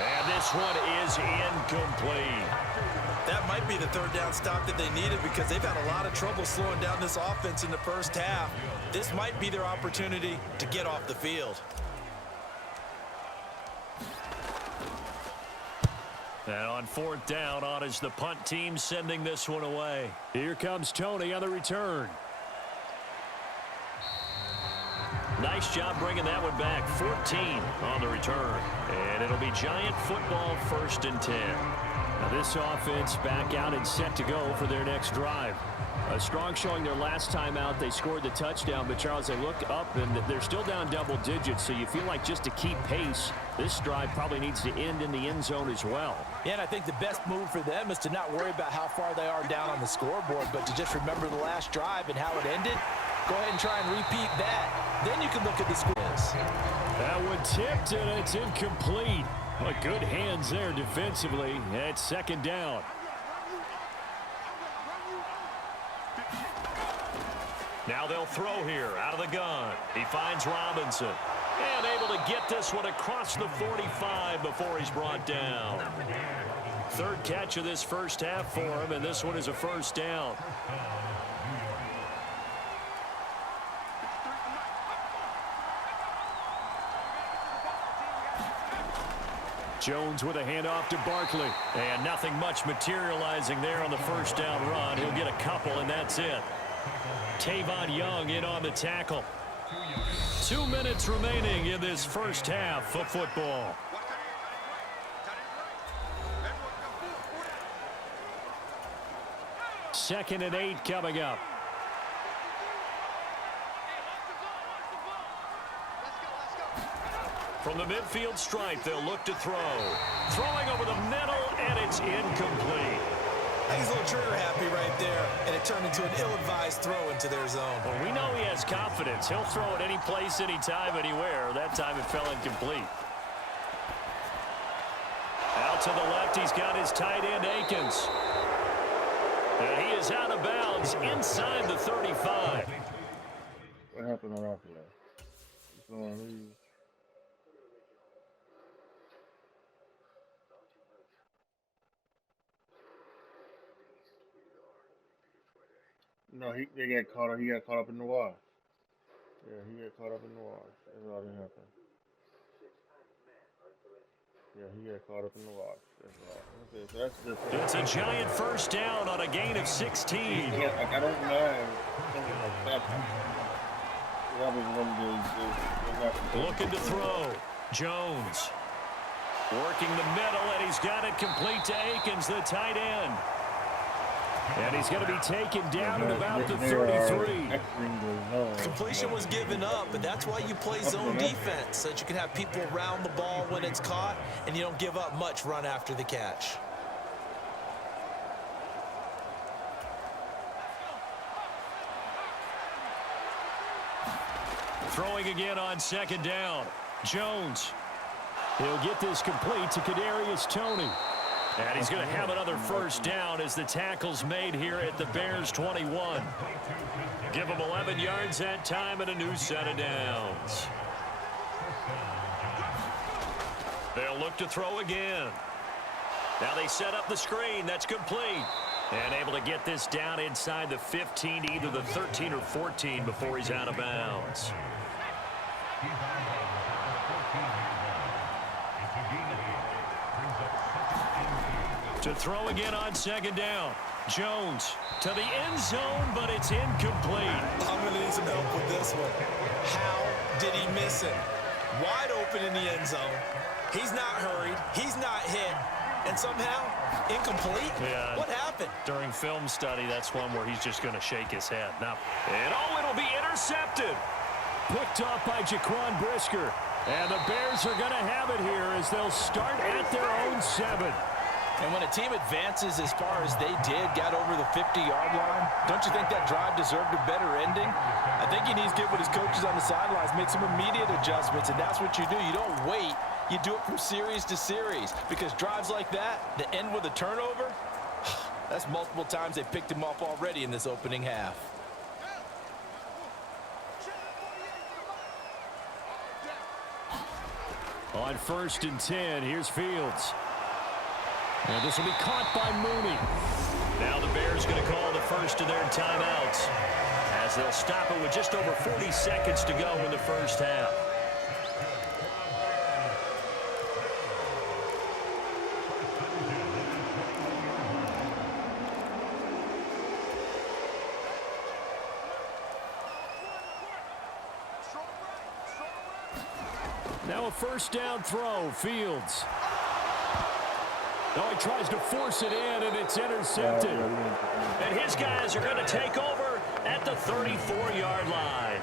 And this one is incomplete. That might be the third down stop that they needed because they've had a lot of trouble slowing down this offense in the first half. This might be their opportunity to get off the field. And on fourth down, on is the punt team sending this one away. Here comes Tony on the return. Nice job bringing that one back. 14 on the return. And it'll be Giant football, 1st and 10. Now this offense back out and set to go for their next drive. A strong showing their last time out. They scored the touchdown, but Charles, they look up and they're still down double digits, so you feel like just to keep pace, this drive probably needs to end in the end zone as well. Yeah, and I think the best move for them is to not worry about how far they are down on the scoreboard, but to just remember the last drive and how it ended. Go ahead and try and repeat that. Then you can look at the scores. That one tipped, and it's incomplete. But good hands there defensively. It's 2nd down. Now they'll throw here out of the gun. He finds Robinson. And able to get this one across the 45 before he's brought down. 3rd catch of this first half for him, and this one is a 1st down. Jones with a handoff to Barkley. And nothing much materializing there on the 1st down run. He'll get a couple, and that's it. Tavon Young in on the tackle. 2 minutes remaining in this first half of football. Second and 8 coming up. From the midfield stripe, they'll look to throw. Throwing over the middle, and it's incomplete. He's a little trigger happy right there, and it turned into an ill-advised throw into their zone. Well, we know he has confidence. He'll throw it any place, anytime, anywhere. That time it fell incomplete. Out to the left, he's got his tight end, Akins. And he is out of bounds inside the 35. What happened on after that? He's going to leave. No, they got caught up. He got caught up in the wash. Yeah, he got caught up in the wash. That's all that happened. Yeah, he got caught up in the wash. That's all. Okay, so that's different. It's a Giant 1st down on a gain of 16. Yeah, like I don't mind something like that. That was one of the Looking to throw. Jones. Working the middle, and he's got it complete to Akins, the tight end. And he's going to be taken down at about the 33. Completion was given up, but that's why you play zone defense, so that you can have people around the ball when it's caught, and you don't give up much run after the catch. Throwing again on 2nd down. Jones. He'll get this complete to Kadarius Toney. And he's going to have another 1st down as the tackle's made here at the Bears 21. Give him 11 yards that time and a new set of downs. They'll look to throw again. Now they set up the screen. That's complete. And able to get this down inside the 15, either the 13 or 14 before he's out of bounds. To throw again on 2nd down. Jones to the end zone, but it's incomplete. I'm going to need some help with this one. How did he miss it? Wide open in the end zone. He's not hurried. He's not hit. And somehow, incomplete? Yeah. What happened? During film study, that's one where he's just going to shake his head. Now, and it'll be intercepted. Picked off by Jaquan Brisker. And the Bears are going to have it here as they'll start at their own 7. And when a team advances as far as they did, got over the 50-yard line, don't you think that drive deserved a better ending? I think he needs to get with his coaches on the sidelines, make some immediate adjustments, and that's what you do. You don't wait. You do it from series to series, because drives like that end with a turnover, that's multiple times they picked him off already in this opening half. On 1st and 10, here's Fields. And this will be caught by Mooney. Now the Bears going to call the first of their timeouts as they'll stop it with just over 40 seconds to go in the first half. Now a first down throw, Fields. Oh, he tries to force it in, and it's intercepted. And his guys are going to take over at the 34-yard line.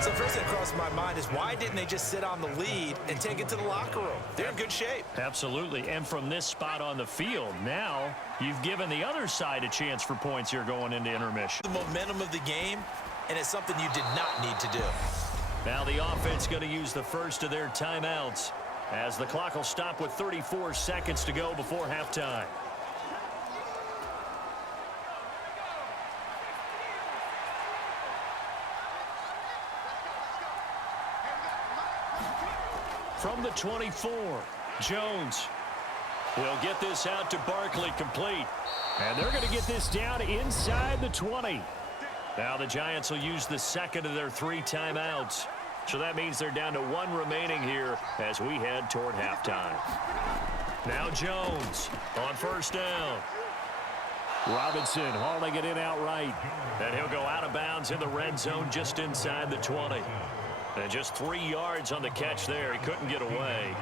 So first thing that crossed my mind is why didn't they just sit on the lead and take it to the locker room? They're in good shape. Absolutely, and from this spot on the field, now you've given the other side a chance for points here going into intermission. The momentum of the game, and it's something you did not need to do. Now the offense going to use the first of their timeouts as the clock will stop with 34 seconds to go before halftime. From the 24, Jones. He'll get this out to Barkley, complete. And they're going to get this down inside the 20. Now the Giants will use the second of their 3 timeouts. So that means they're down to 1 remaining here as we head toward halftime. Now Jones on first down. Robinson hauling it in outright. And he'll go out of bounds in the red zone just inside the 20. And just 3 yards on the catch there. He couldn't get away.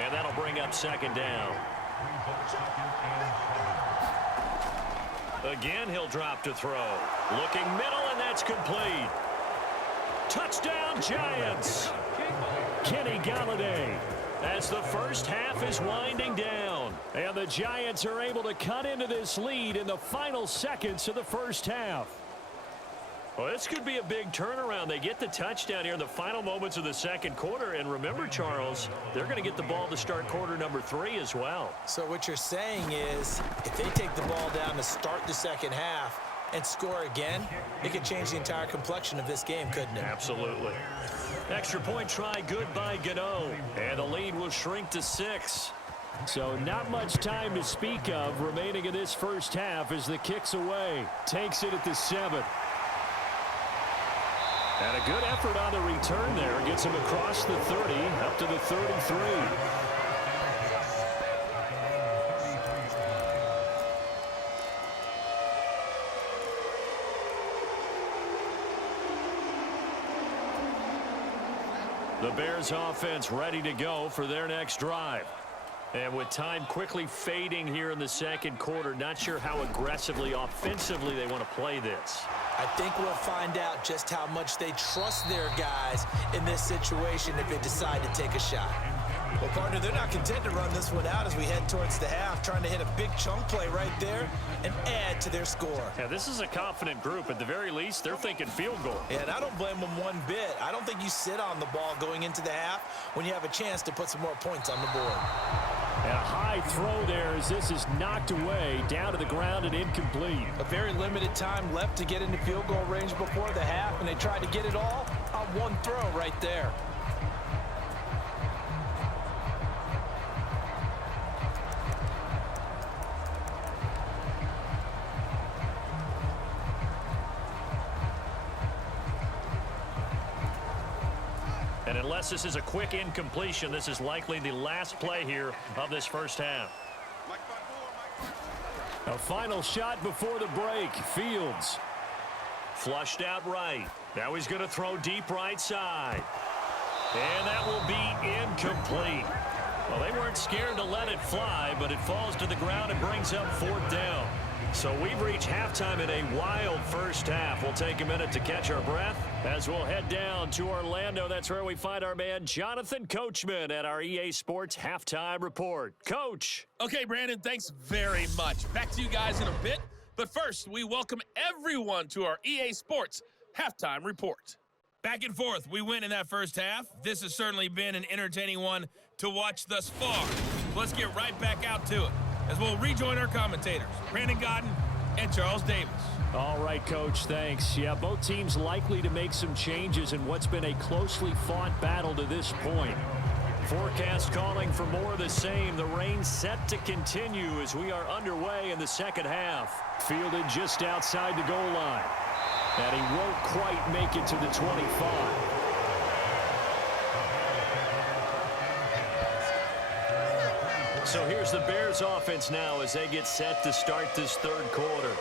And that'll bring up second down. Again, he'll drop to throw. Looking middle, and that's complete. Touchdown, Giants. Kenny Galladay. As the first half is winding down. And the Giants are able to cut into this lead in the final seconds of the first half. Well, this could be a big turnaround. They get the touchdown here in the final moments of the second quarter. And remember, Charles, they're going to get the ball to start quarter number 3 as well. So what you're saying is if they take the ball down to start the second half and score again, it could change the entire complexion of this game, couldn't it? Absolutely. Extra point try, good by Gano. And the lead will shrink to 6. So not much time to speak of remaining in this first half as the kick's away. Takes it at the 7. And a good effort on the return there. Gets him across the 30, up to the 33. The Bears offense ready to go for their next drive. And with time quickly fading here in the second quarter, not sure how aggressively, offensively they want to play this. I think we'll find out just how much they trust their guys in this situation if they decide to take a shot. Well, partner, they're not content to run this one out as we head towards the half, trying to hit a big chunk play right there and add to their score. Yeah, this is a confident group. At the very least, they're thinking field goal. Yeah, and I don't blame them one bit. I don't think you sit on the ball going into the half when you have a chance to put some more points on the board. And a high throw there as this is knocked away, down to the ground and incomplete. A very limited time left to get into field goal range before the half, and they tried to get it all on one throw right there. And unless this is a quick incompletion, this is likely the last play here of this first half. A final shot before the break. Fields. Flushed out right. Now he's going to throw deep right side. And that will be incomplete. Well, they weren't scared to let it fly, but it falls to the ground and brings up 4th down. So we've reached halftime in a wild first half. We'll take a minute to catch our breath as we'll head down to Orlando. That's where we find our man Jonathan Coachman at our EA Sports Halftime Report. Coach. Okay, Brandon, thanks very much. Back to you guys in a bit. But first, we welcome everyone to our EA Sports Halftime Report. Back and forth, we win in that first half. This has certainly been an entertaining one to watch thus far. Let's get right back out to it as we'll rejoin our commentators, Brandon Godden and Charles Davis. All right, Coach, thanks. Yeah, both teams likely to make some changes in what's been a closely fought battle to this point. Forecast calling for more of the same. The rain set to continue as we are underway in the second half. Fielded just outside the goal line. And he won't quite make it to the 25. So here's the Bears offense now as they get set to start this third quarter.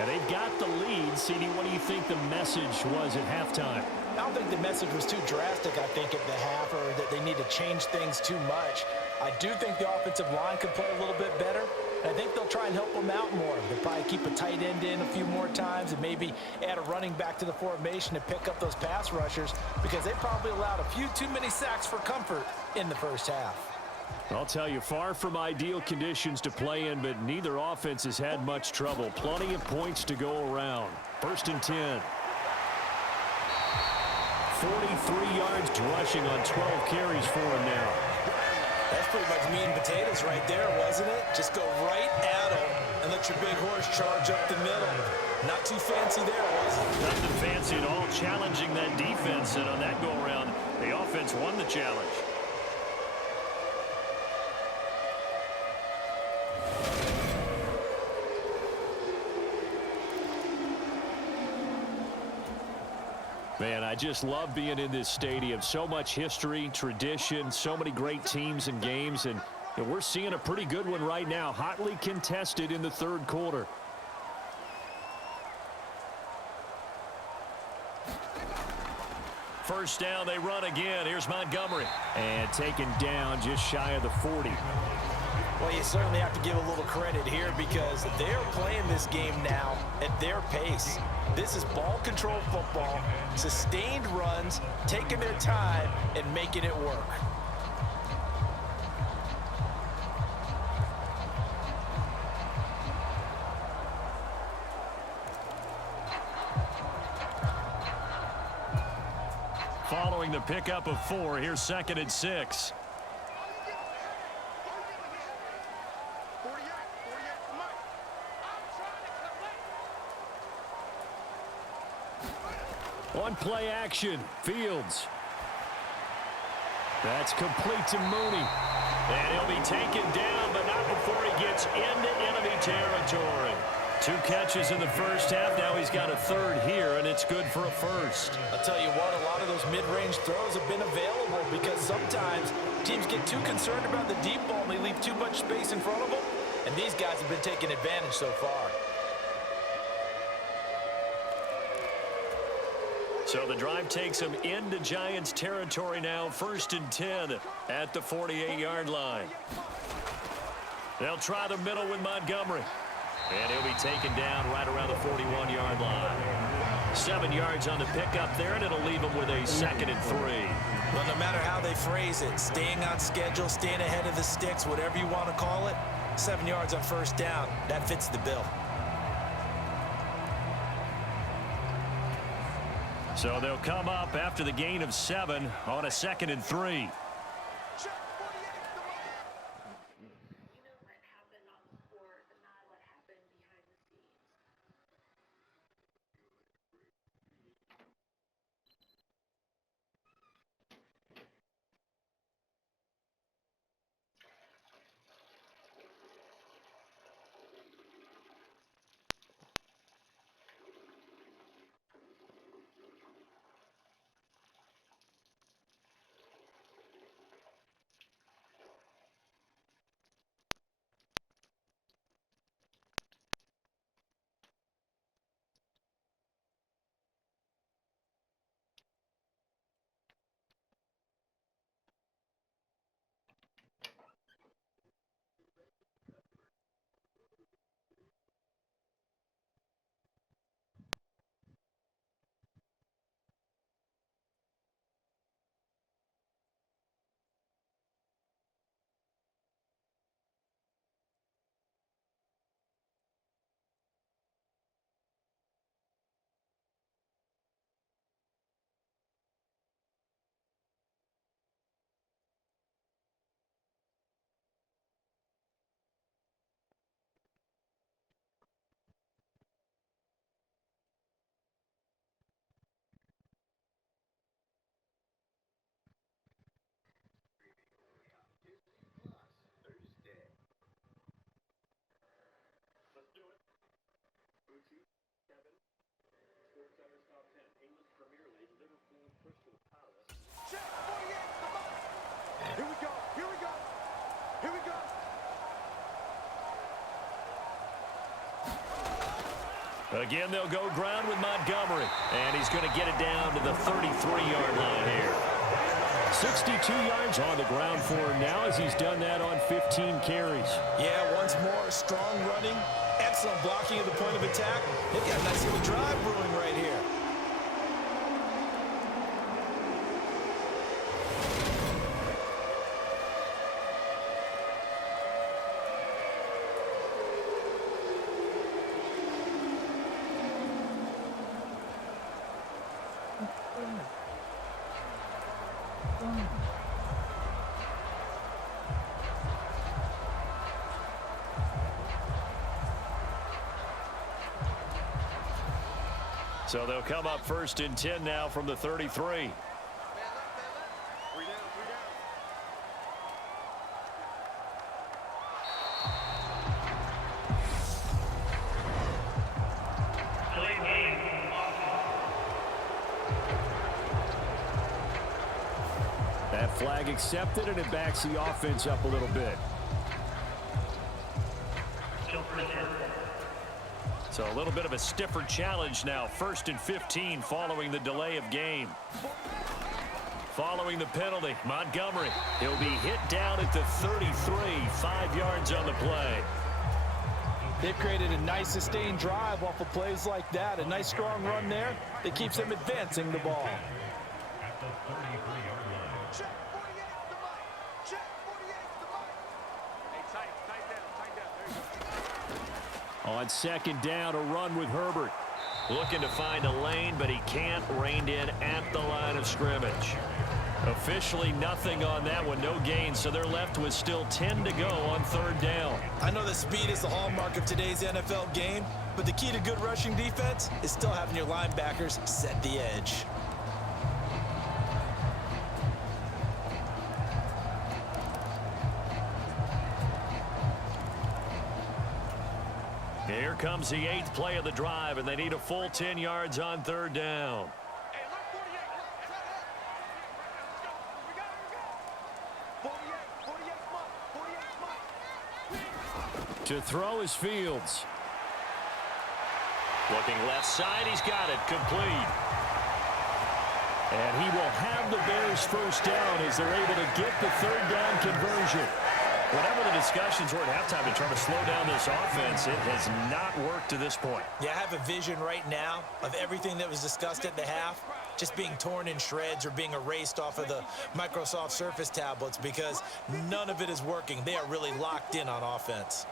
And they've got the lead. CD, what do you think the message was at halftime? I don't think the message was too drastic, I think, at the half, or that they need to change things too much. I do think the offensive line could play a little bit better. And I think they'll try and help them out more. They'll probably keep a tight end in a few more times and maybe add a running back to the formation to pick up those pass rushers because they probably allowed a few too many sacks for comfort in the first half. I'll tell you, far from ideal conditions to play in, but neither offense has had much trouble. Plenty of points to go around. First and 10. 43 yards rushing on 12 carries for him now. That's pretty much meat and potatoes right there, wasn't it? Just go right at them and let your big horse charge up the middle. Not too fancy there, was it? Nothing fancy at all, challenging that defense, and on that go-around, the offense won the challenge. Man, I just love being in this stadium. So much history, tradition, so many great teams and games, and we're seeing a pretty good one right now, hotly contested in the third quarter. First down, they run again. Here's Montgomery. And taken down just shy of the 40. Well, you certainly have to give a little credit here because they're playing this game now at their pace. This is ball control football, sustained runs, taking their time, and making it work. Following the pickup of 4, here's second and 6. On play action, Fields. That's complete to Mooney. And he'll be taken down, but not before he gets into enemy territory. 2 catches in the first half. Now he's got a third here, and it's good for a first. I'll tell you what, a lot of those mid-range throws have been available because sometimes teams get too concerned about the deep ball and they leave too much space in front of them. And these guys have been taking advantage so far. So the drive takes them into Giants territory now. First and 10 at the 48-yard line. They'll try the middle with Montgomery. And he'll be taken down right around the 41-yard line. 7 yards on the pickup there, and it'll leave them with a second and 3. Well, no matter how they phrase it, staying on schedule, staying ahead of the sticks, whatever you want to call it, 7 yards on first down, that fits the bill. So they'll come up after the gain of 7 on a second and 3. Again, they'll go ground with Montgomery. And he's going to get it down to the 33-yard line here. 62 yards on the ground for him now as he's done that on 15 carries. Yeah, once more, strong running, excellent blocking at the point of attack. They've got a nice little drive brewing right here. So they'll come up 1st and 10 now from the 33. That flag accepted, and it backs the offense up a little bit. So a little bit of a stiffer challenge now. 1st and 15 following the delay of game. Following the penalty, Montgomery. He'll be hit down at the 33, 5 yards on the play. They've created a nice sustained drive off of plays like that. A nice strong run there that keeps them advancing the ball. On 2nd down, a run with Herbert. Looking to find a lane, but he can't. Reined in at the line of scrimmage. Officially nothing on that one, no gain, so they're left with still 10 to go on 3rd down. I know that speed is the hallmark of today's NFL game, but the key to good rushing defense is still having your linebackers set the edge. Here comes the 8th play of the drive, and they need a full 10 yards on 3rd down. To throw is Fields. Looking left side, he's got it, complete. And he will have the Bears 1st down as they're able to get the 3rd down conversion. Whatever the discussions were at halftime to try to slow down this offense, it has not worked to this point. Yeah, I have a vision right now of everything that was discussed at the half just being torn in shreds or being erased off of the Microsoft Surface tablets because none of it is working. They are really locked in on offense.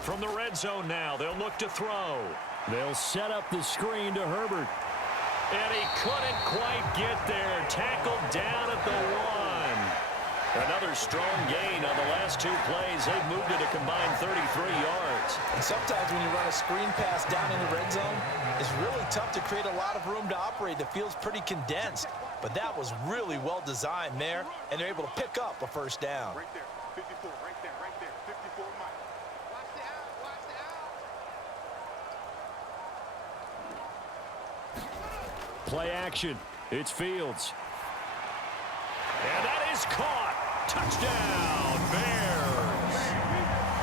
From the red zone now, they'll look to throw. They'll set up the screen to Herbert. And he couldn't quite get there. Tackled down at the 1. Another strong gain on the last 2 plays. They've moved it a combined 33 yards. And sometimes when you run a screen pass down in the red zone, it's really tough to create a lot of room to operate. The field's pretty condensed. But that was really well designed there, and they're able to pick up a 1st down. Right there, 54, right there, 54 Mike. Watch the out, watch the out. Play action. It's Fields. And that is caught. Touchdown, Bears.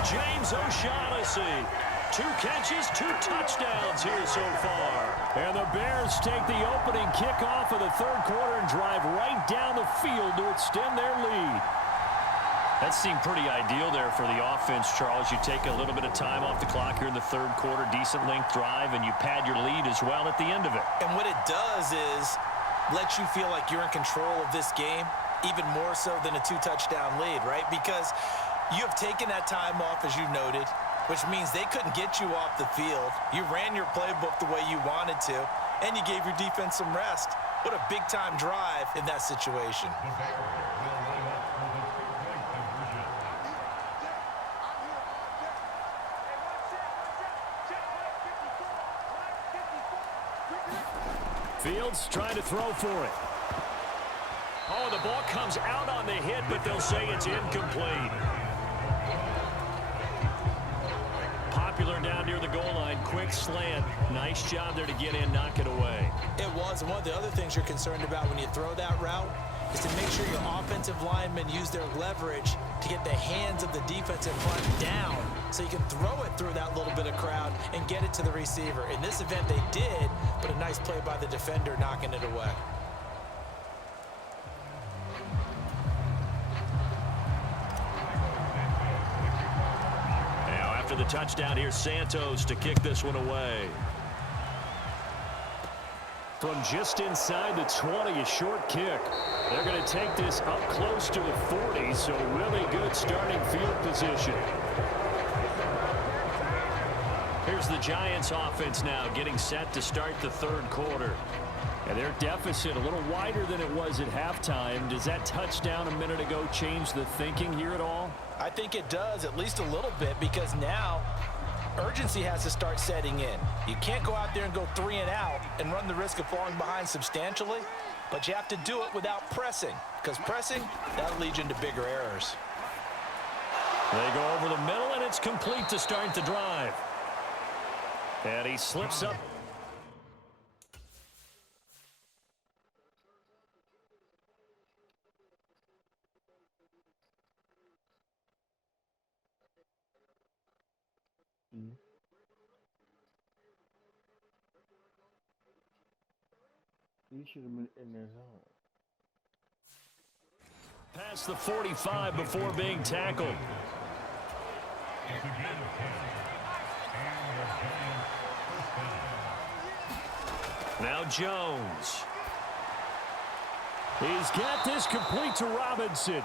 James O'Shaughnessy. 2 catches, 2 touchdowns here so far. And the Bears take the opening kickoff of the 3rd quarter and drive right down the field to extend their lead. That seemed pretty ideal there for the offense, Charles. You take a little bit of time off the clock here in the 3rd quarter, decent length drive, and you pad your lead as well at the end of it. And what it does is let you feel like you're in control of this game, even more so than a 2-touchdown lead, right? Because you have taken that time off, as you noted, which means they couldn't get you off the field. You ran your playbook the way you wanted to, and you gave your defense some rest. What a big-time drive in that situation. Fields trying to throw for it. Oh, the ball comes out on the hit, but they'll say it's incomplete. Popular down near the goal line. Quick slant. Nice job there to get in, knock it away. It was. And one of the other things you're concerned about when you throw that route is to make sure your offensive linemen use their leverage to get the hands of the defensive front down so you can throw it through that little bit of crowd and get it to the receiver. In this event, they did, but a nice play by the defender knocking it away. Now, after the touchdown, here's Santos to kick this one away. From just inside the 20, a short kick. They're going to take this up close to the 40, so really good starting field position. Here's the Giants offense now getting set to start the third quarter. And their deficit a little wider than it was at halftime. Does that touchdown a minute ago change the thinking here at all? I think it does, at least a little bit, because now urgency has to start setting in. You can't go out there and go 3 and out and run the risk of falling behind substantially, but you have to do it without pressing, because pressing, that'll lead you into bigger errors. They go over the middle, and it's complete to start the drive. And he slips up. He should have been in their zone. Past the 45 before being tackled. Now Jones. He's got this complete to Robinson.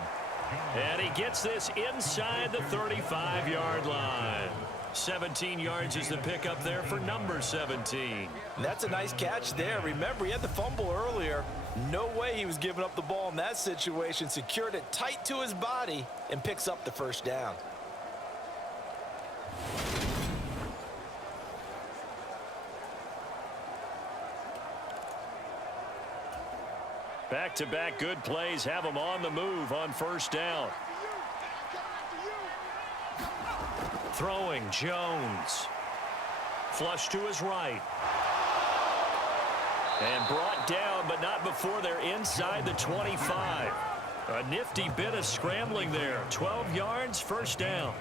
And he gets this inside the 35-yard line. 17 yards is the pickup there for number 17. And that's a nice catch there. Remember, he had the fumble earlier. No way he was giving up the ball in that situation. Secured it tight to his body and picks up the first down. Back-to-back good plays have him on the move on first down. Throwing Jones. Flush to his right. And brought down, but not before they're inside the 25. A nifty bit of scrambling there. 12 yards, first down.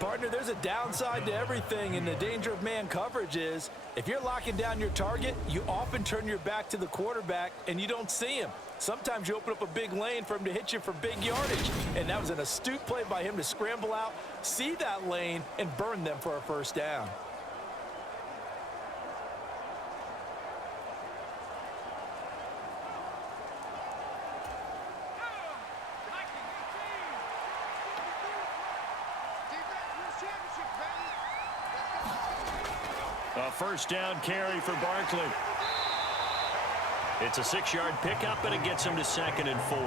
Partner, there's a downside to everything, and the danger of man coverage is if you're locking down your target, you often turn your back to the quarterback and you don't see him. Sometimes you open up a big lane for him to hit you for big yardage, and that was an astute play by him to scramble out, see that lane, and burn them for a first down. A first down carry for Barkley. It's a 6-yard pickup, and it gets him to 2nd and 4.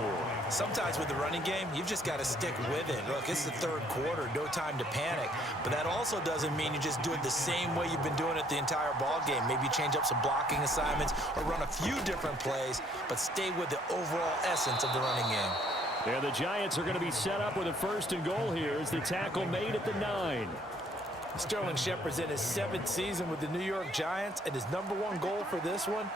Sometimes with the running game, you've just got to stick with it. Look, it's the third quarter, no time to panic. But that also doesn't mean you just do it the same way you've been doing it the entire ball game. Maybe change up some blocking assignments or run a few different plays, but stay with the overall essence of the running game. Yeah, the Giants are going to be set up with a 1st and goal here as the tackle made at the 9. Sterling Shepard's in his 7th season with the New York Giants, and his #1 goal for this one,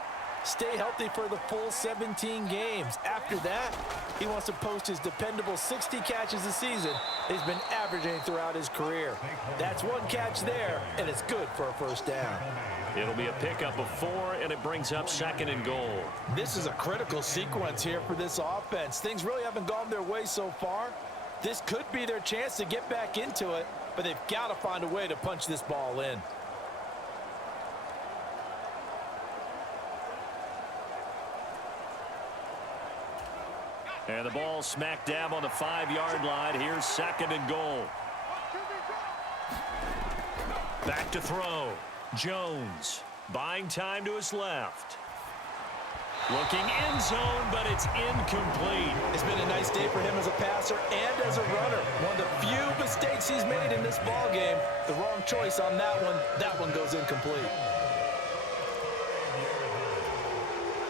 stay healthy for the full 17 games. After that, he wants to post his dependable 60 catches a season he's been averaging throughout his career. That's 1 catch there, and it's good for a first down. It'll be a pickup of 4, and it brings up 2nd and goal. This is a critical sequence here for this offense. Things really haven't gone their way so far. This could be their chance to get back into it, but they've got to find a way to punch this ball in. And the ball smack dab on the 5-yard line. Here's 2nd and goal. Back to throw. Jones buying time to his left. Looking end zone, but it's incomplete. It's been a nice day for him as a passer and as a runner. One of the few mistakes he's made in this ball game. The wrong choice on that one. That one goes incomplete.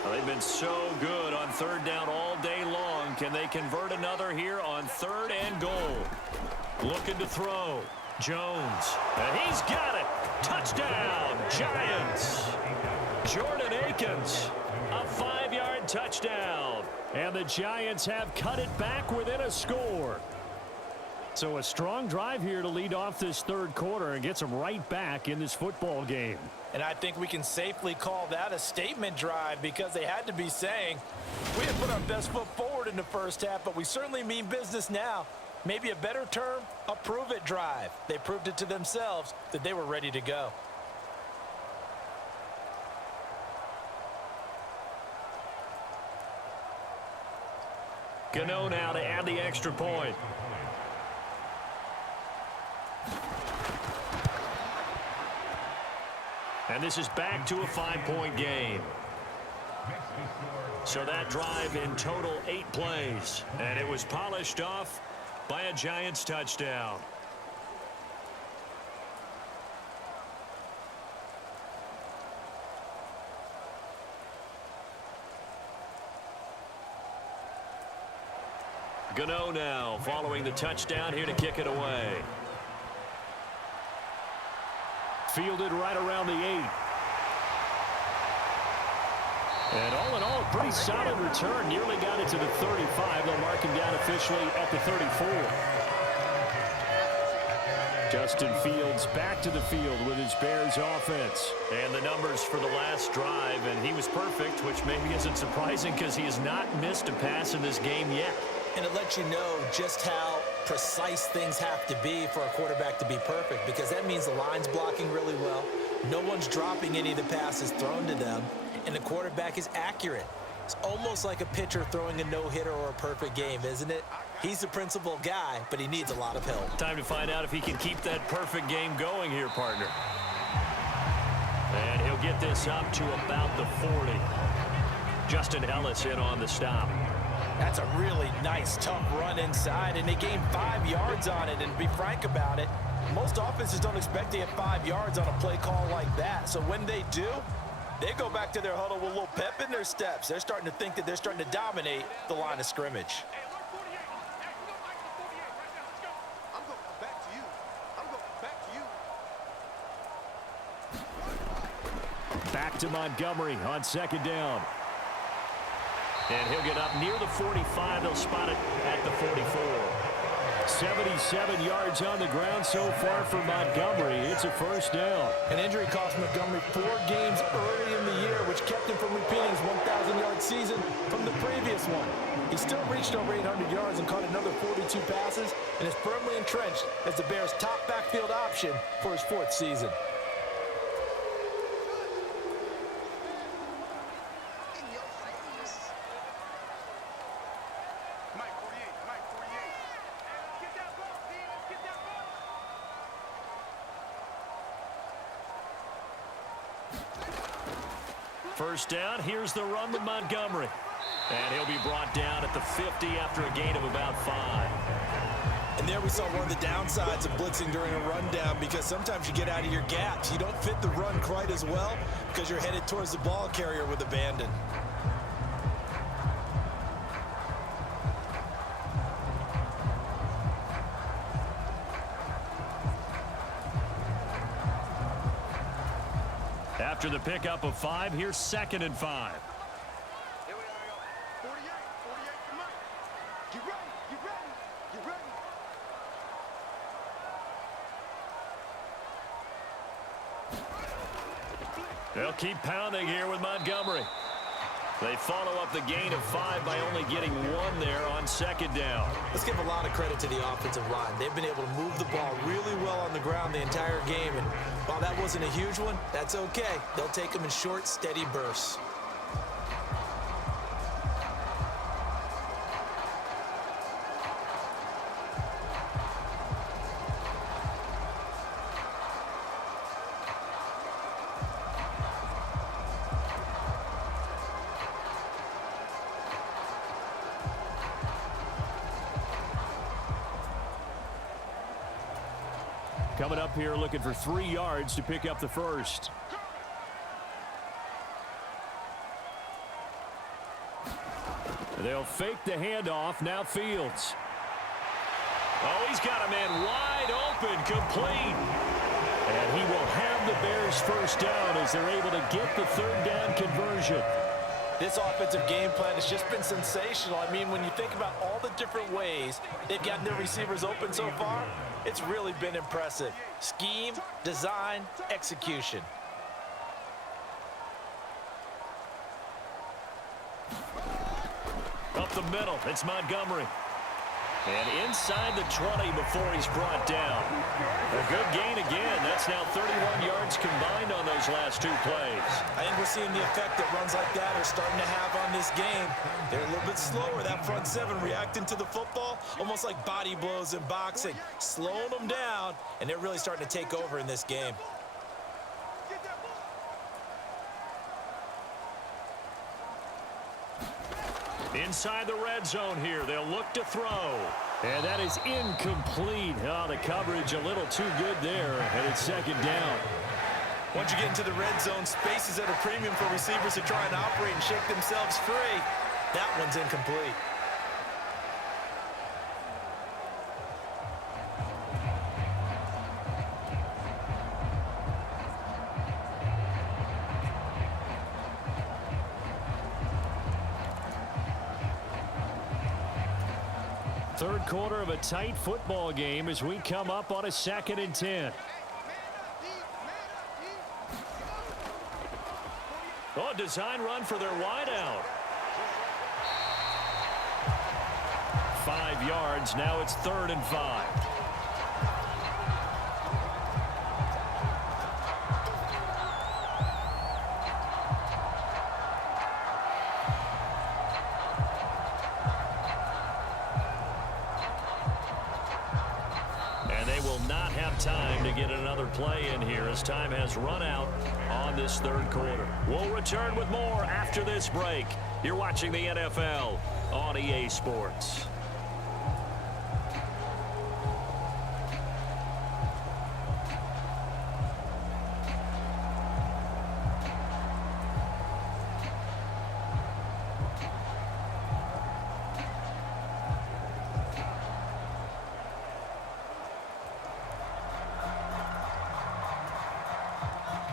Well, they've been so good on 3rd down all day long. Can they convert another here on 3rd and goal? Looking to throw. Jones. And he's got it. Touchdown, Giants. Jordan Akins. A 5-yard touchdown. And the Giants have cut it back within a score. So a strong drive here to lead off this third quarter and gets them right back in this football game. And I think we can safely call that a statement drive because they had to be saying, we have put our best foot forward in the first half, but we certainly mean business now. Maybe a better term, a prove-it drive. They proved it to themselves that they were ready to go. Gano now to add the extra point. And this is back to a 5-point game. So that drive in total 8 plays. And it was polished off by a Giants touchdown. Gano now following the touchdown here to kick it away. Fielded right around the 8. And all in all, a pretty solid return. Nearly got it to the 35. They'll mark him down officially at the 34. Justin Fields back to the field with his Bears offense. And the numbers for the last drive, and he was perfect, which maybe isn't surprising because he has not missed a pass in this game yet. And it lets you know just how precise things have to be for a quarterback to be perfect, because that means the line's blocking really well. No one's dropping any of the passes thrown to them, and the quarterback is accurate. It's almost like a pitcher throwing a no-hitter or a perfect game, isn't it? He's the principal guy, but he needs a lot of help. Time to find out if he can keep that perfect game going here, partner. And he'll get this up to about the 40. Justin Ellis in on the stop. That's a really nice, tough run inside, and they gained 5 yards on it. And to be frank about it, most offenses don't expect to get 5 yards on a play call like that. So when they do, they go back to their huddle with a little pep in their steps. They're starting to think that they're starting to dominate the line of scrimmage. Back to Montgomery on second down. And he'll get up near the 45. They'll spot it at the 44. 77 yards on the ground so far for Montgomery. It's a first down. An injury cost Montgomery 4 games early in the year, which kept him from repeating his 1,000-yard season from the previous one. He still reached over 800 yards and caught another 42 passes and is firmly entrenched as the Bears' top backfield option for his 4th season. First down, here's the run with Montgomery. And he'll be brought down at the 50 after a gain of about 5. And there we saw one of the downsides of blitzing during a rundown, because sometimes you get out of your gaps. You don't fit the run quite as well because you're headed towards the ball carrier with abandon. After the pickup of 5, here's 2nd and 5. Here we are, 48 for Mike. Get ready, get ready, get ready. They'll keep pounding here with Montgomery. They follow up the gain of 5 by only getting 1 there on second down. Let's give a lot of credit to the offensive line. They've been able to move the ball really well on the ground the entire game. And while that wasn't a huge one, that's okay. They'll take them in short, steady bursts. Coming up here looking for 3 yards to pick up the first. They'll fake the handoff. Now Fields. Oh, he's got a man wide open, complete. And he will have the Bears first down as they're able to get the 3rd down conversion. This offensive game plan has just been sensational. I mean, when you think about all the different ways they've gotten their receivers open so far, it's really been impressive. Scheme, design, execution. Up the middle, it's Montgomery. And inside the 20 before he's brought down. A good gain again. That's now 31 yards combined on those last 2 plays. I think we're seeing the effect that runs like that are starting to have on this game. They're a little bit slower, that front seven reacting to the football, almost like body blows in boxing, slowing them down, and they're really starting to take over in this game. Inside the red zone here, they'll look to throw. And that is incomplete. Oh, the coverage a little too good there, and it's second down. Once you get into the red zone, space is at a premium for receivers to try and operate and shake themselves free. That one's incomplete. Third quarter of a tight football game as we come up on a 2nd and 10. Oh, design run for their wideout. 5 yards. Now it's 3rd and 5. Time to get another play in here as time has run out on this 3rd quarter. We'll return with more after this break. You're watching the NFL on EA Sports.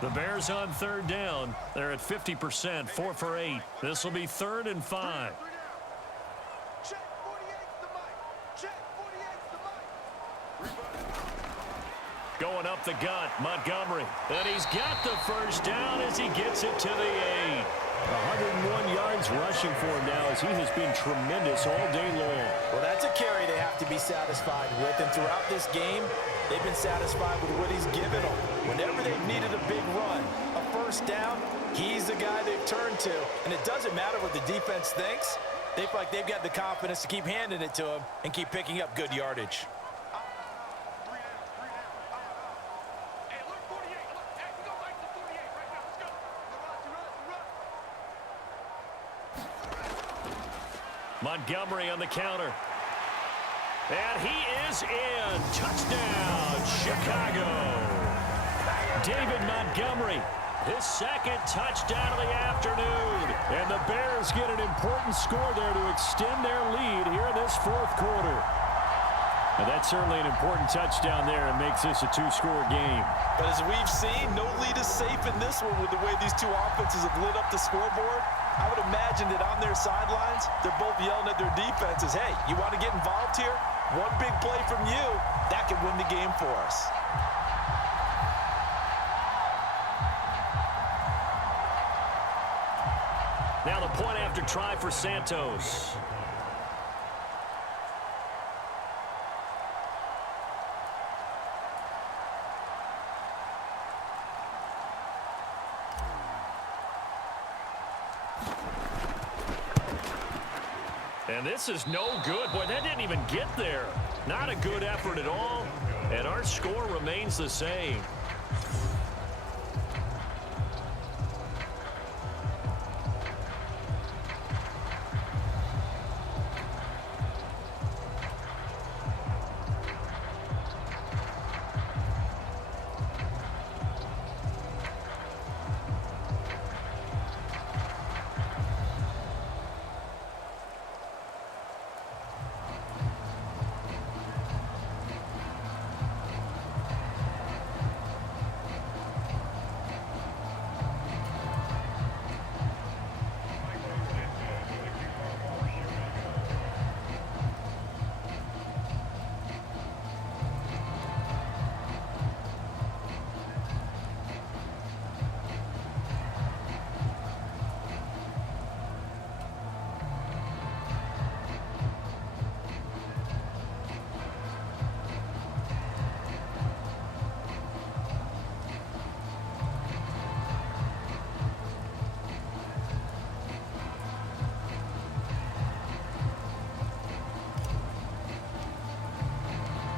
The Bears on 3rd down. They're at 50%, 4 for 8. This will be 3rd and 5. Check 48's the mic. Check 48's the mic. Going up the gut, Montgomery. And he's got the first down as he gets it to the 8. 101 yards rushing for him now as he has been tremendous all day long. Well, that's a carry they have to be satisfied with. And throughout this game, they've been satisfied with what he's given them. Whenever they've needed a big run, a first down, he's the guy they've turned to. And it doesn't matter what the defense thinks. They feel like they've got the confidence to keep handing it to him and keep picking up good yardage. Hey, look, 48. Look, hey, we go right to 48 right now. Let's go. Run. Montgomery on the counter. And he is in. Touchdown, Chicago. David Montgomery, his 2nd touchdown of the afternoon. And the Bears get an important score there to extend their lead here in this 4th quarter. And that's certainly an important touchdown there and makes this a 2-score game. But as we've seen, no lead is safe in this one with the way these two offenses have lit up the scoreboard. I would imagine that on their sidelines, they're both yelling at their defenses, hey, you want to get involved here? One big play from you, that could win the game for us. Now the point after try for Santos. And this is no good. Boy, that didn't even get there. Not a good effort at all. And our score remains the same.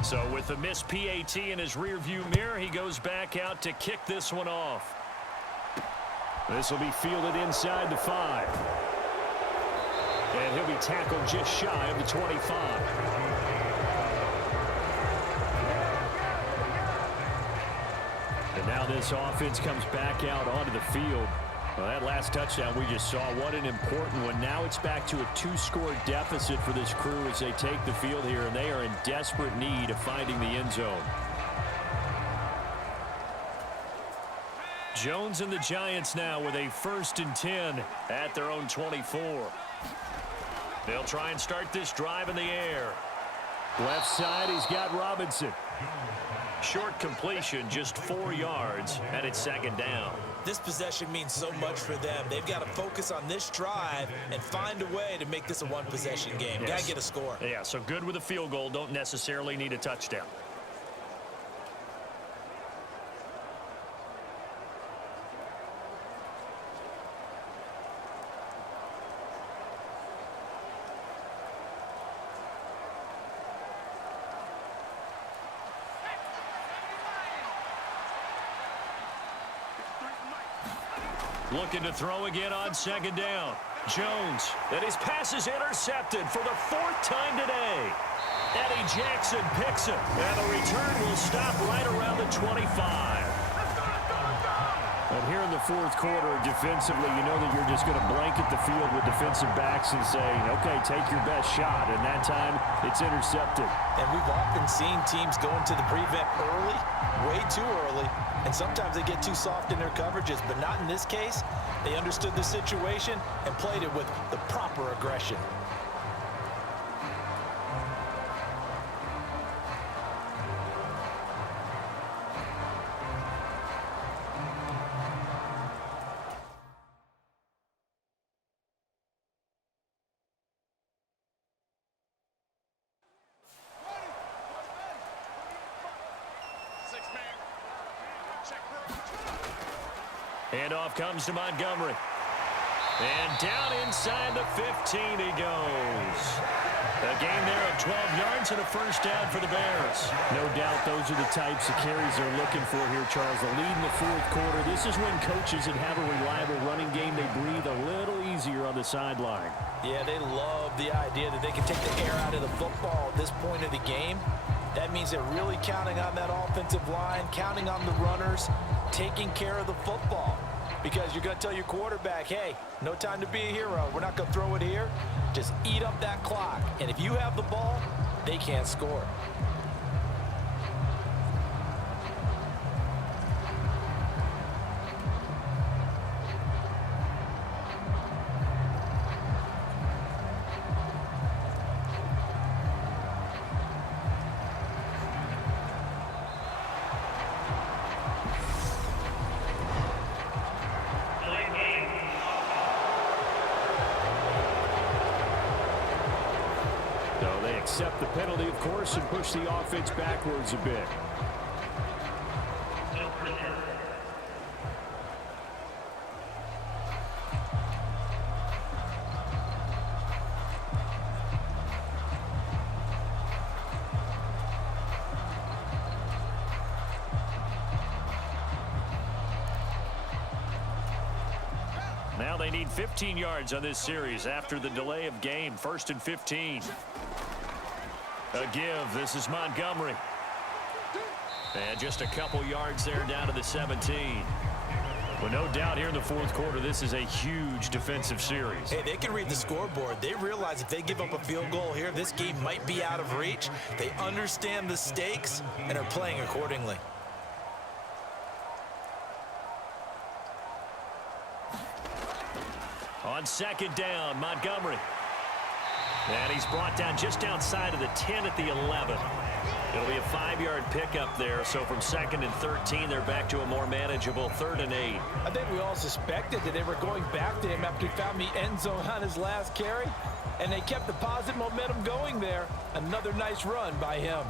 So with the missed PAT in his rearview mirror, he goes back out to kick this one off. This will be fielded inside the 5. And he'll be tackled just shy of the 25. And now this offense comes back out onto the field. Well, that last touchdown we just saw, what an important one. Now it's back to a 2-score deficit for this crew as they take the field here, and they are in desperate need of finding the end zone. Jones and the Giants now with a 1st and 10 at their own 24. They'll try and start this drive in the air. Left side, he's got Robinson. Short completion, just 4 yards, and it's 2nd down. This possession means so much for them. They've got to focus on this drive and find a way to make this a one-possession game. Yes. Got to get a score. Yeah, so good with a field goal. Don't necessarily need a touchdown. Looking to throw again on 2nd down. Jones, and his pass is intercepted for the 4th time today. Eddie Jackson picks it, and the return will stop right around the 25. And here in the 4th quarter, defensively, you know that you're just going to blanket the field with defensive backs and say, okay, take your best shot. And that time, it's intercepted. And we've often seen teams go into the prevent early, way too early, and sometimes they get too soft in their coverages, but not in this case. They understood the situation and played it with the proper aggression. Handoff comes to Montgomery. And down inside the 15 he goes. A gain there of 12 yards and a 1st down for the Bears. No doubt those are the types of carries they're looking for here, Charles. The lead in the 4th quarter. This is when coaches that have a reliable running game, they breathe a little easier on the sideline. Yeah, they love the idea that they can take the air out of the football at this point of the game. That means they're really counting on that offensive line, counting on the runners, taking care of the football. Because you're going to tell your quarterback, hey, no time to be a hero. We're not going to throw it here. Just eat up that clock. And if you have the ball, they can't score. Accept the penalty, of course, and push the offense backwards a bit. Now they need 15 yards on this series after the delay of game. 1st and 15. A give. This is Montgomery. And just a couple yards there down to the 17. Well, no doubt here in the 4th quarter, this is a huge defensive series. Hey, they can read the scoreboard. They realize if they give up a field goal here, this game might be out of reach. They understand the stakes and are playing accordingly. On 2nd down, Montgomery. And he's brought down just outside of the 10 at the 11. It'll be a 5-yard pickup there. So from 2nd and 13, they're back to a more manageable 3rd and 8. I think we all suspected that they were going back to him after he found the end zone on his last carry. And they kept the positive momentum going there. Another nice run by him.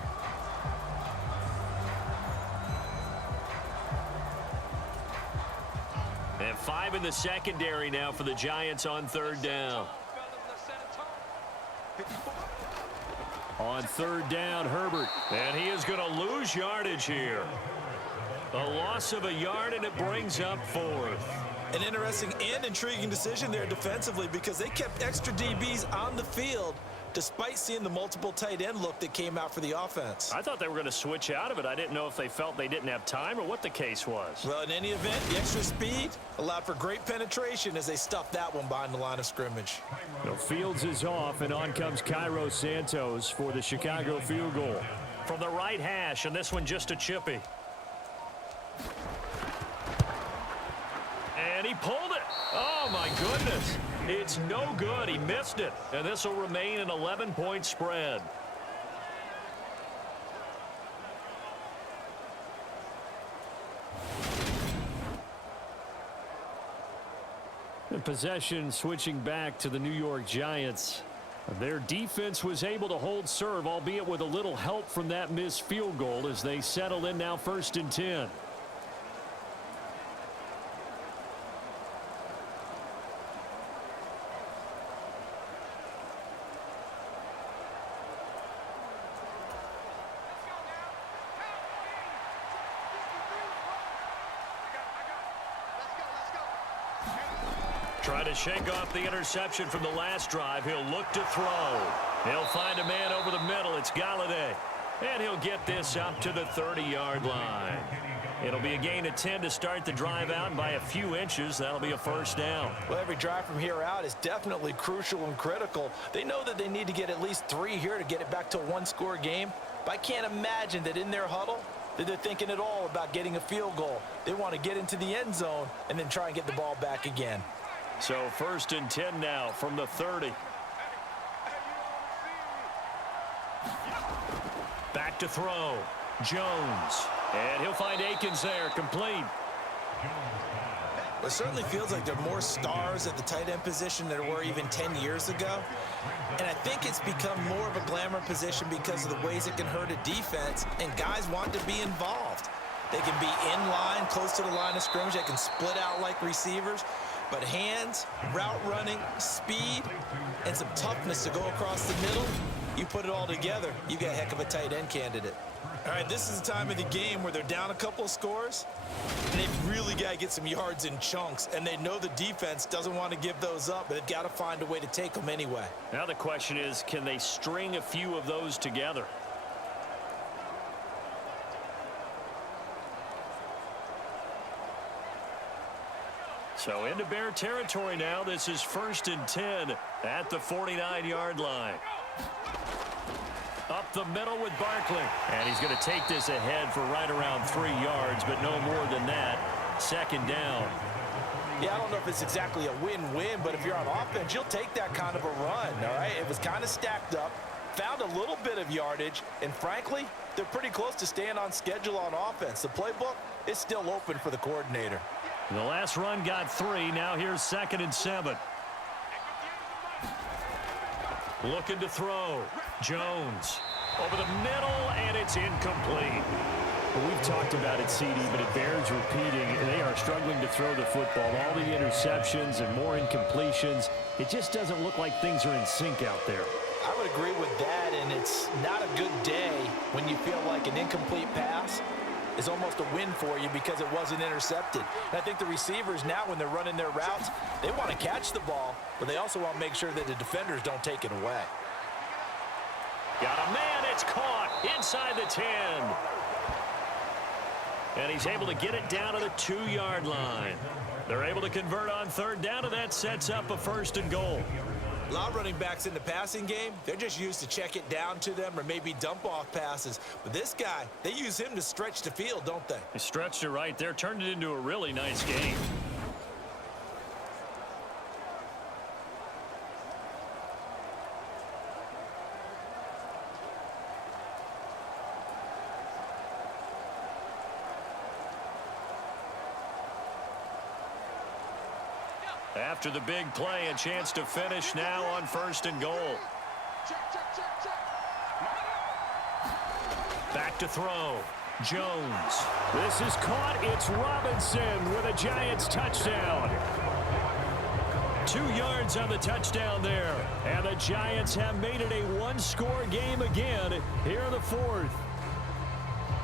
And 5 in the secondary now for the Giants on 3rd down. On third down, Herbert. And he is going to lose yardage here. A loss of a yard, and it brings up fourth. An interesting and intriguing decision there defensively because they kept extra DBs on the field despite seeing the multiple tight end look that came out for the offense. I thought they were going to switch out of it. I didn't know if they felt they didn't have time or what the case was. Well, in any event, the extra speed allowed for great penetration as they stuffed that one behind the line of scrimmage. No, Fields is off, and on comes Cairo Santos for the Chicago field goal. From the right hash, and this one just a chippy. And he pulled it. Oh, my goodness. It's no good. He missed it. And this will remain an 11-point spread. The possession switching back to the New York Giants. Their defense was able to hold serve, albeit with a little help from that missed field goal as they settle in now 1st and 10. Trying to shake off the interception from the last drive. He'll look to throw. He'll find a man over the middle. It's Galladay. And he'll get this up to the 30-yard line. It'll be a gain of 10 to start the drive out, and by a few inches, that'll be a first down. Well, every drive from here out is definitely crucial and critical. They know that they need to get at least 3 here to get it back to a one-score game. But I can't imagine that in their huddle that they're thinking at all about getting a field goal. They want to get into the end zone and then try and get the ball back again. So 1st and 10 now from the 30. Back to throw. Jones. And he'll find Akins there, complete. It certainly feels like there are more stars at the tight end position than there were even 10 years ago. And I think it's become more of a glamour position because of the ways it can hurt a defense, and guys want to be involved. They can be in line, close to the line of scrimmage. They can split out like receivers. But hands, route running, speed, and some toughness to go across the middle, you put it all together, you get a heck of a tight end candidate. All right, this is the time of the game where they're down a couple of scores, and they've really got to get some yards in chunks, and they know the defense doesn't want to give those up, but they've got to find a way to take them anyway. Now the question is, can they string a few of those together? So into Bear territory now. This is 1st and 10 at the 49-yard line. Up the middle with Barkley. And he's going to take this ahead for right around 3 yards, but no more than that. 2nd down. Yeah, I don't know if it's exactly a win-win, but if you're on offense, you'll take that kind of a run, all right? It was kind of stacked up, found a little bit of yardage, and frankly, they're pretty close to staying on schedule on offense. The playbook is still open for the coordinator. The last run got 3. Now here's 2nd and 7. Looking to throw. Jones over the middle, and it's incomplete. Well, we've talked about it, CD, but it bears repeating. They are struggling to throw the football. All the interceptions and more incompletions. It just doesn't look like things are in sync out there. I would agree with that, and it's not a good day when you feel like an incomplete pass is almost a win for you because it wasn't intercepted. And I think the receivers now, when they're running their routes, they want to catch the ball, but they also want to make sure that the defenders don't take it away. Got a man, it's caught inside the 10. And he's able to get it down to the 2-yard line. They're able to convert on 3rd down, and that sets up a 1st and goal. A lot of running backs in the passing game, they're just used to check it down to them or maybe dump off passes. But this guy, they use him to stretch the field, don't they? He stretched it right there, turned it into a really nice game. After the big play, a chance to finish now on 1st and goal. Back to throw. Jones. This is caught. It's Robinson with a Giants touchdown. 2 yards on the touchdown there. And the Giants have made it a one-score game again here in the fourth.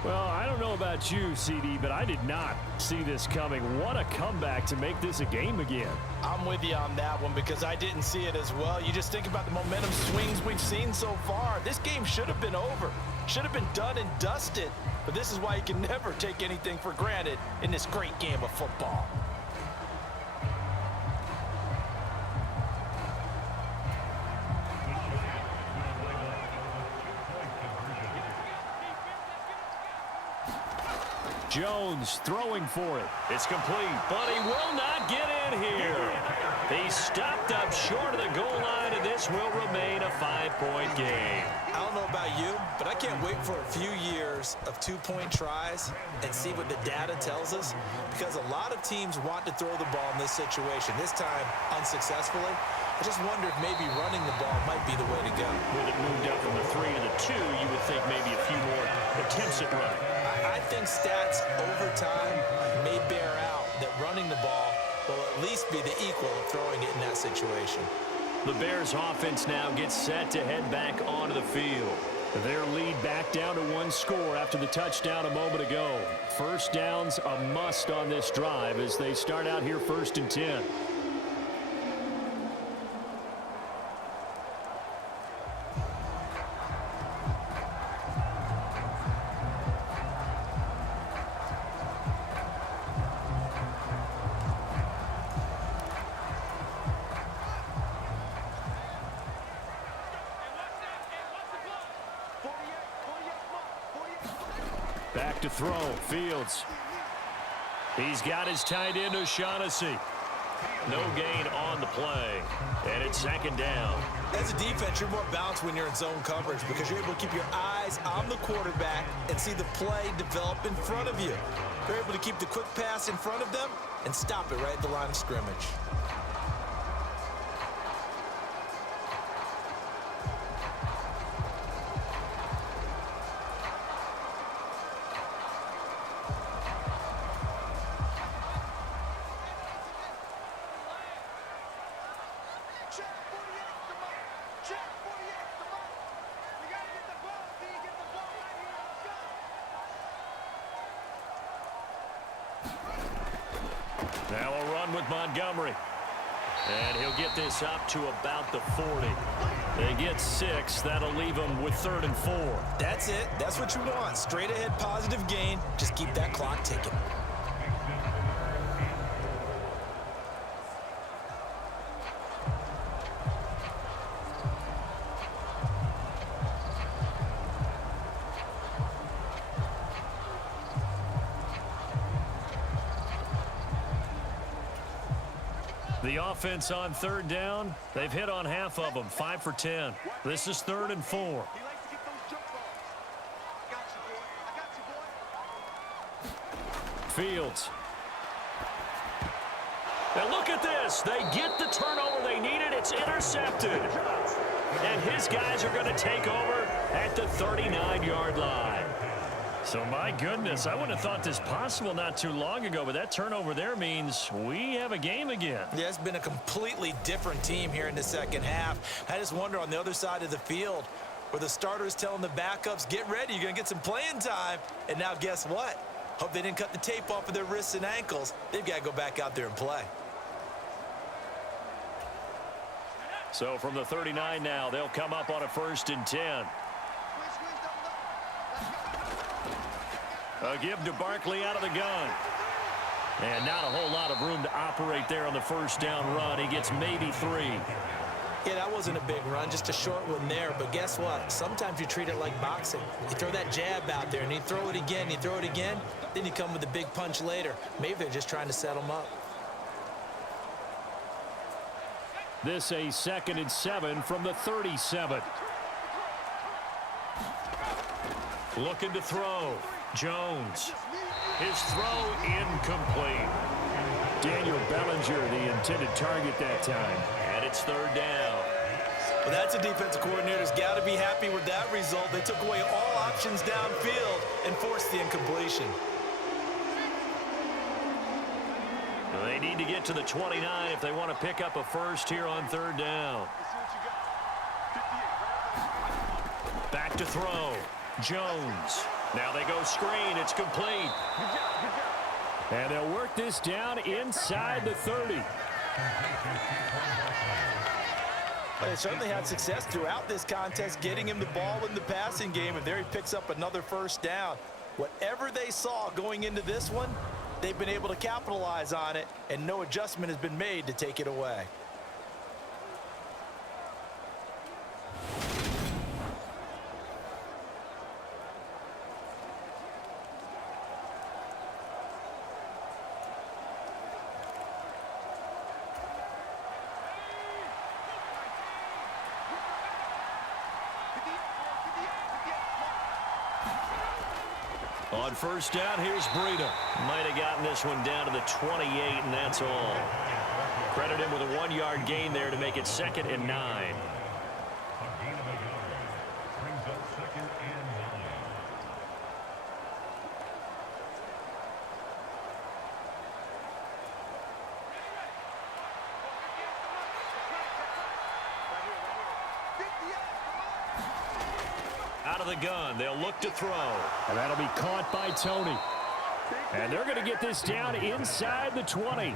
Well, I don't know about you, CD, but I did not see this coming. What a comeback to make this a game again. I'm with you on that one because I didn't see it as well. You just think about the momentum swings we've seen so far. This game should have been over. Should have been done and dusted. But this is why you can never take anything for granted in this great game of football. Jones throwing for it. It's complete, but he will not get in here. He stopped up short of the goal line, and this will remain a 5-point game. I don't know about you, but I can't wait for a few years of 2-point tries and see what the data tells us, because a lot of teams want to throw the ball in this situation, this time unsuccessfully. I just wonder if maybe running the ball might be the way to go. With it moved up from the 3 to the 2, you would think maybe a few more attempts at running. I think stats over time may bear out that running the ball will at least be the equal of throwing it in that situation. The Bears offense now gets set to head back onto the field. Their lead back down to 1 score after the touchdown a moment ago. First down's a must on this drive as they start out here 1st and 10. Back to throw, Fields. He's got his tight end, O'Shaughnessy. No gain on the play, and it's 2nd down. As a defense, you're more balanced when you're in zone coverage because you're able to keep your eyes on the quarterback and see the play develop in front of you. You're able to keep the quick pass in front of them and stop it right at the line of scrimmage. Now a run with Montgomery. And he'll get this up to about the 40. They get 6. That'll leave them with 3rd and 4. That's it. That's what you want. Straight ahead positive gain. Just keep that clock ticking. The offense on 3rd down, they've hit on half of them, 5 for 10. This is 3rd and 4. He likes to get those jump balls. I got you, boy. I got you, boy. Fields. Now look at this. They get the turnover they needed. It's intercepted. And his guys are going to take over at the 39-yard line. So, my goodness, I wouldn't have thought this possible not too long ago, but that turnover there means we have a game again. Yeah, it's been a completely different team here in the second half. I just wonder on the other side of the field where the starters telling the backups, get ready, you're going to get some playing time. And now guess what? Hope they didn't cut the tape off of their wrists and ankles. They've got to go back out there and play. So, from the 39 now, they'll come up on a 1st and 10. A give to Barkley out of the gun. And not a whole lot of room to operate there on the 1st down run. He gets maybe 3. Yeah, that wasn't a big run, just a short one there. But guess what? Sometimes you treat it like boxing. You throw that jab out there, and you throw it again, you throw it again, then you come with a big punch later. Maybe they're just trying to set them up. This a 2nd and 7 from the 37. Looking to throw. Jones. His throw incomplete. Daniel Bellinger, the intended target that time. And it's 3rd down. Well, that's a defensive coordinator's got to be happy with that result. They took away all options downfield and forced the incompletion. They need to get to the 29 if they want to pick up a first here on third down. Back to throw. Jones. Now they go screen. It's complete. And they'll work this down inside the 30. They certainly had success throughout this contest getting him the ball in the passing game, and there he picks up another first down. Whatever they saw going into this one, they've been able to capitalize on it, and no adjustment has been made to take it away. On first down, here's Breida. Might have gotten this one down to the 28, and that's all. Credit him with a 1-yard gain there to make it 2nd and 9. Out of the gun, they'll look to throw. And that'll be caught by Tony. And they're going to get this down inside the 20.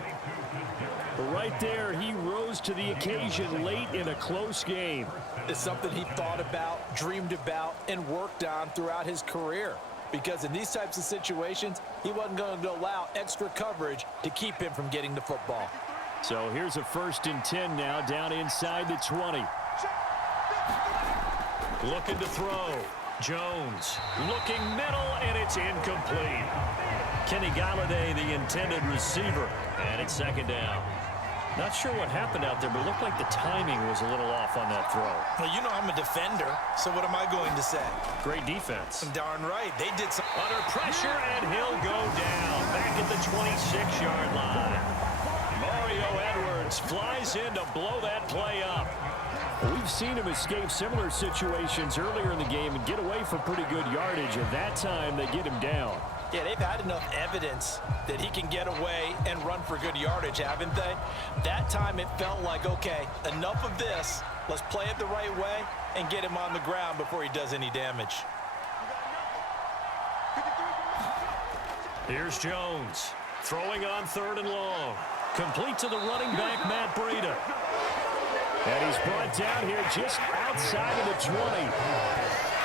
Right there, he rose to the occasion late in a close game. It's something he thought about, dreamed about, and worked on throughout his career. Because in these types of situations, he wasn't going to allow extra coverage to keep him from getting the football. So here's a 1st and 10 now down inside the 20. Looking to throw. Jones looking middle, and it's incomplete. Kenny Galladay, the intended receiver, and it's 2nd down. Not sure what happened out there, but it looked like the timing was a little off on that throw. Well, you know I'm a defender, so what am I going to say? Great defense. Darn right. They did some... Under pressure, and he'll go down. Back at the 26-yard line. Mario Edwards flies in to blow that play up. We've seen him escape similar situations earlier in the game and get away for pretty good yardage, and that time they get him down. Yeah, they've had enough evidence that he can get away and run for good yardage, haven't they? That time it felt like, okay, enough of this. Let's play it the right way and get him on the ground before he does any damage. Here's Jones throwing on 3rd and long. Complete to the running back, Matt Breida. And he's brought down here just outside of the 20.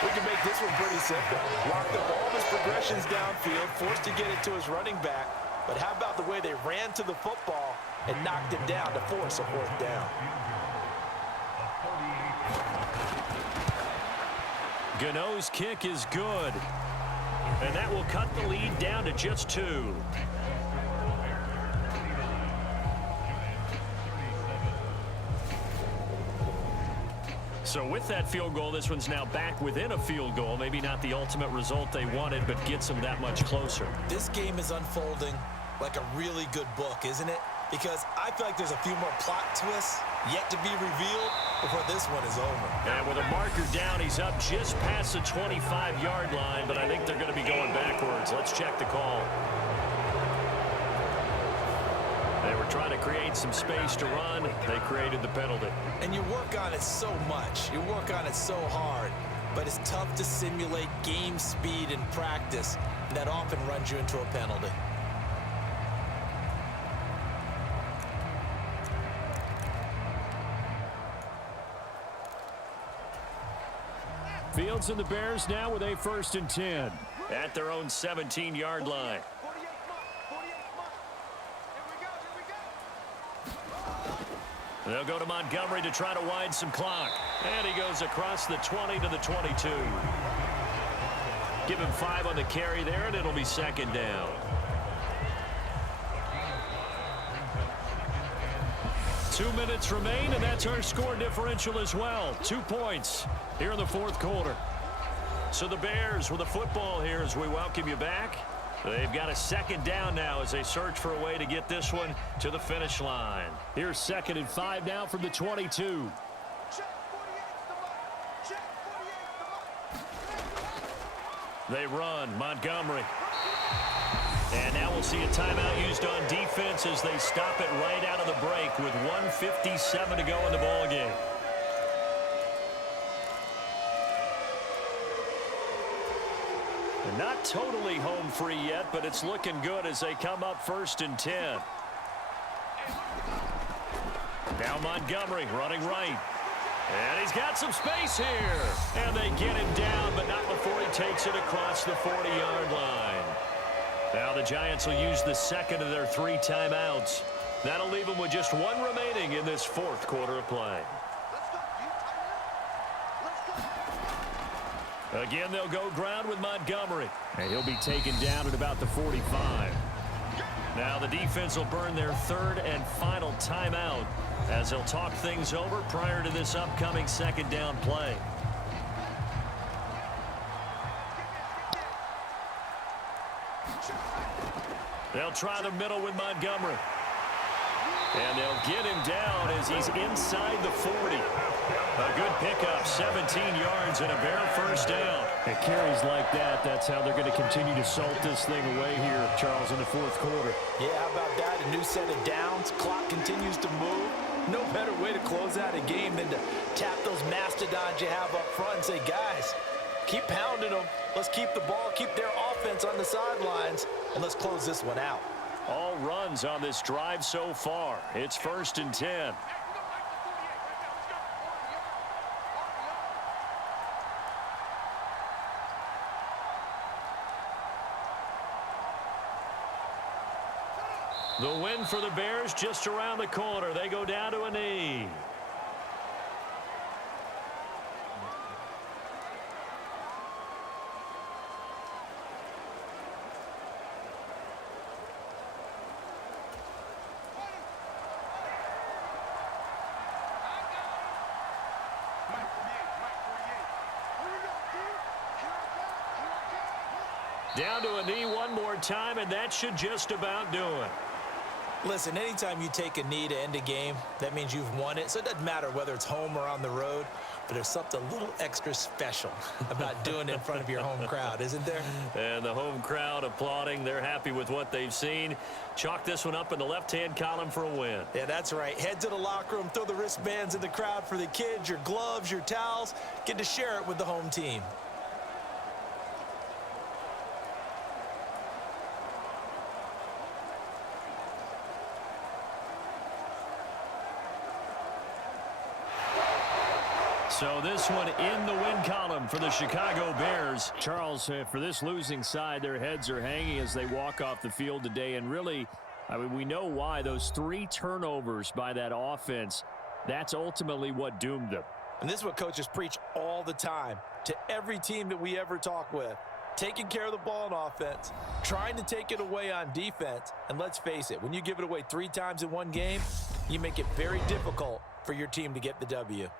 We can make this one pretty simple. Lock up all his progressions downfield, forced to get it to his running back. But how about the way they ran to the football and knocked him down to force a 4th down? Gano's kick is good. And that will cut the lead down to just 2. So with that field goal, this one's now back within a field goal. Maybe not the ultimate result they wanted, but gets them that much closer. This game is unfolding like a really good book, isn't it? Because I feel like there's a few more plot twists yet to be revealed before this one is over. And with a marker down, he's up just past the 25-yard line, but I think they're going to be going backwards. Let's check the call. They were trying to create some space to run. They created the penalty. And you work on it so much. You work on it so hard. But it's tough to simulate game speed in practice. And that often runs you into a penalty. Fields and the Bears now with a 1st and 10. At their own 17-yard line. They'll go to Montgomery to try to wind some clock. And he goes across the 20 to the 22. Give him 5 on the carry there, and it'll be 2nd down. Two minutes remain, and that's our score differential as well. 2 points here in the 4th quarter. So the Bears with the football here as we welcome you back. They've got a 2nd down now as they search for a way to get this one to the finish line. Here's 2nd and 5 now from the 22. They run. Montgomery. And now we'll see a timeout used on defense as they stop it right out of the break with 1:57 to go in the ball game. They're not totally home free yet, but it's looking good as they come up 1st and 10. Now Montgomery running right. And he's got some space here. And they get him down, but not before he takes it across the 40-yard line. Now the Giants will use the second of their 3 timeouts. That'll leave them with just 1 remaining in this 4th quarter of play. Again, they'll go ground with Montgomery. And he'll be taken down at about the 45. Now the defense will burn their 3rd and final timeout as they'll talk things over prior to this upcoming 2nd down play. They'll try the middle with Montgomery. And they'll get him down as he's inside the 40. A good pickup, 17 yards and a bare 1st down. It carries like that. That's how they're going to continue to salt this thing away here, Charles, in the 4th quarter. Yeah, how about that? A new set of downs. Clock continues to move. No better way to close out a game than to tap those mastodons you have up front and say, guys, keep pounding them. Let's keep the ball, keep their offense on the sidelines, and let's close this one out. All runs on this drive so far. It's 1st and 10. The win for the Bears just around the corner. They go down to a knee. Down to a knee one more time, and that should just about do it. Listen, anytime you take a knee to end a game, that means you've won it. So it doesn't matter whether it's home or on the road, but there's something a little extra special about doing it in front of your home crowd, isn't there? And the home crowd applauding. They're happy with what they've seen. Chalk this one up in the left-hand column for a win. Yeah, that's right. Head to the locker room, throw the wristbands in the crowd for the kids, your gloves, your towels. Get to share it with the home team. So this one in the win column for the Chicago Bears. Charles, for this losing side, their heads are hanging as they walk off the field today. And really, I mean, we know why. Those 3 turnovers by that offense, that's ultimately what doomed them. And this is what coaches preach all the time to every team that we ever talk with. Taking care of the ball on offense, trying to take it away on defense. And let's face it, when you give it away 3 times in one game, you make it very difficult for your team to get the W.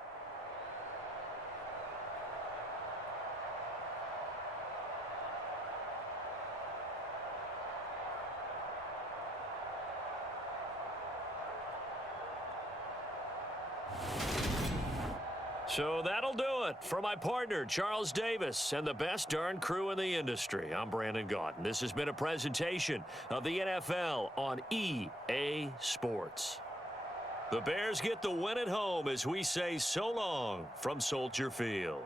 So that'll do it for my partner, Charles Davis, and the best darn crew in the industry. I'm Brandon Gaudin. This has been a presentation of the NFL on EA Sports. The Bears get the win at home as we say so long from Soldier Field.